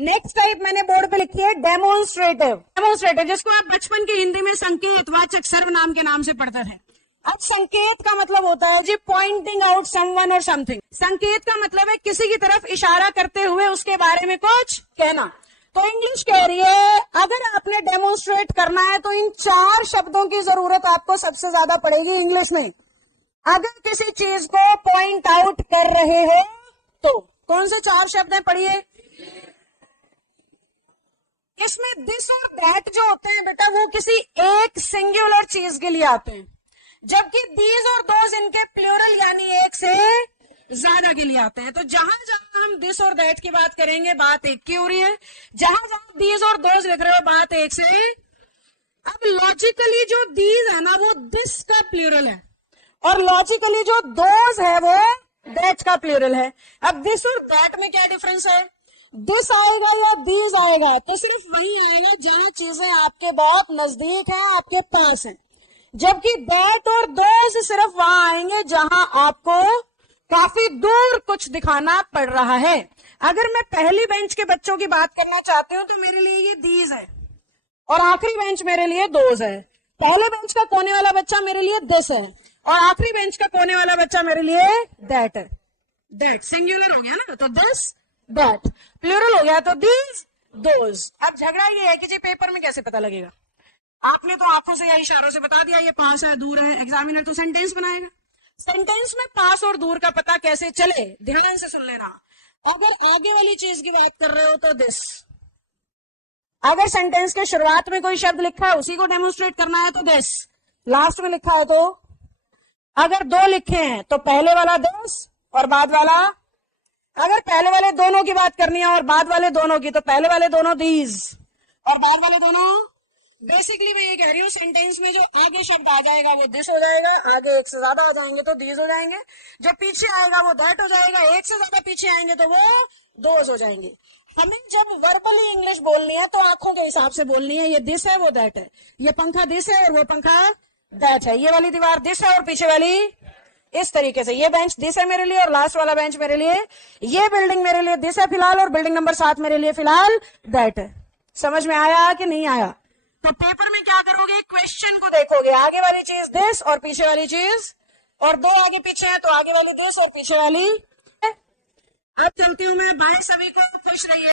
Next type मैंने board पे लिखी है डेमोन्स्ट्रेटिव। डेमोन्स्ट्रेटिव जिसको आप बचपन की हिंदी में संकेत वाचक सर्वनाम के नाम से पढ़ते थे। अब संकेत का मतलब होता है जी पॉइंटिंग आउट समवन और समथिंग। संकेत का मतलब है किसी की तरफ इशारा करते हुए उसके बारे में कुछ कहना। तो इंग्लिश कह रही है अगर आपने डेमोन्स्ट्रेट करना है तो इन 4 शब्दों की जरूरत आपको सबसे ज्यादा पड़ेगी इंग्लिश में। अगर किसी चीज को पॉइंट आउट कर रहे हो तो कौन से 4 शब्द हैं पढ़िए। इसमें दिस और दैट जो होते हैं बेटा वो किसी एक सिंगुलर चीज के लिए आते हैं, जबकि दीज और दोज इनके प्लूरल यानी एक से ज्यादा के लिए आते हैं। तो जहां जहां हम दिस और दैट की बात करेंगे बात एक की हो रही है, जहां जहां दीज और दोज लिख रहे हो बात एक से। अब लॉजिकली जो दीज है ना वो दिस का प्लूरल है और लॉजिकली जो दोज है वो दैट का प्लूरल है। अब दिस और दैट में क्या डिफरेंस है, दिस आएगा या दीज आएगा तो सिर्फ वही आएगा जहां चीजें आपके बहुत नजदीक हैं, आपके पास हैं, जबकि दैट और दोज सिर्फ वहां आएंगे जहां आपको काफी दूर कुछ दिखाना पड़ रहा है। अगर मैं पहली बेंच के बच्चों की बात करना चाहती हूं तो मेरे लिए ये दीज है और आखिरी बेंच मेरे लिए दोज है। पहले बेंच का कोने वाला बच्चा मेरे लिए दिस है और आखिरी बेंच का कोने वाला बच्चा मेरे लिए दैट है। दैट सिंगुलर हो गया ना तो दिस दैट, प्लूरल हो गया तो दीज दोज। अब झगड़ा ये है कि जी पेपर में कैसे पता लगेगा। आपने तो आंखों से या इशारों से बता दिया ये पास है दूर है, एग्जामिनर तो सेंटेंस बनाएगा। सेंटेंस में पास और दूर का पता कैसे चले, ध्यान से सुन लेना। अगर आगे वाली चीज की बात कर रहे हो तो दिस, अगर सेंटेंस के शुरुआत में कोई शब्द लिखा है उसी को डेमोन्स्ट्रेट करना है तो दिस, लास्ट में लिखा है तो, अगर 2 लिखे हैं तो पहले वाला दिस और बाद वाला, अगर पहले वाले दोनों की बात करनी है और बाद वाले दोनों की तो पहले वाले दोनों दीज और बाद वाले दोनों। बेसिकली मैं ये कह रही हूँ सेंटेंस में जो आगे शब्द आ जाएगा वो दिस हो जाएगा, आगे एक से ज्यादा आ जाएंगे तो दीज हो जाएंगे, जो पीछे आएगा वो दैट हो जाएगा, एक से ज्यादा पीछे आएंगे तो वो दोज हो जाएंगे। हमें जब वर्बली इंग्लिश बोलनी है तो आंखों के हिसाब से बोलनी है, ये दिस है वो दैट है, ये पंखा दिस है और वो पंखा दैट है, ये वाली दीवार दिस है और पीछे वाली इस तरीके से, ये बेंच दिस है मेरे लिए और लास्ट वाला बेंच मेरे लिए, ये बिल्डिंग मेरे लिए दिस है फिलहाल और बिल्डिंग नंबर 7 मेरे लिए फिलहाल दैट है। समझ में आया कि नहीं आया। तो पेपर में क्या करोगे, क्वेश्चन को देखोगे, आगे वाली चीज दिस और पीछे वाली चीज, और 2 आगे पीछे है तो आगे वाली दिस और पीछे वाली। अब चलती हूं मैं, बाय सभी को, खुश रहिए।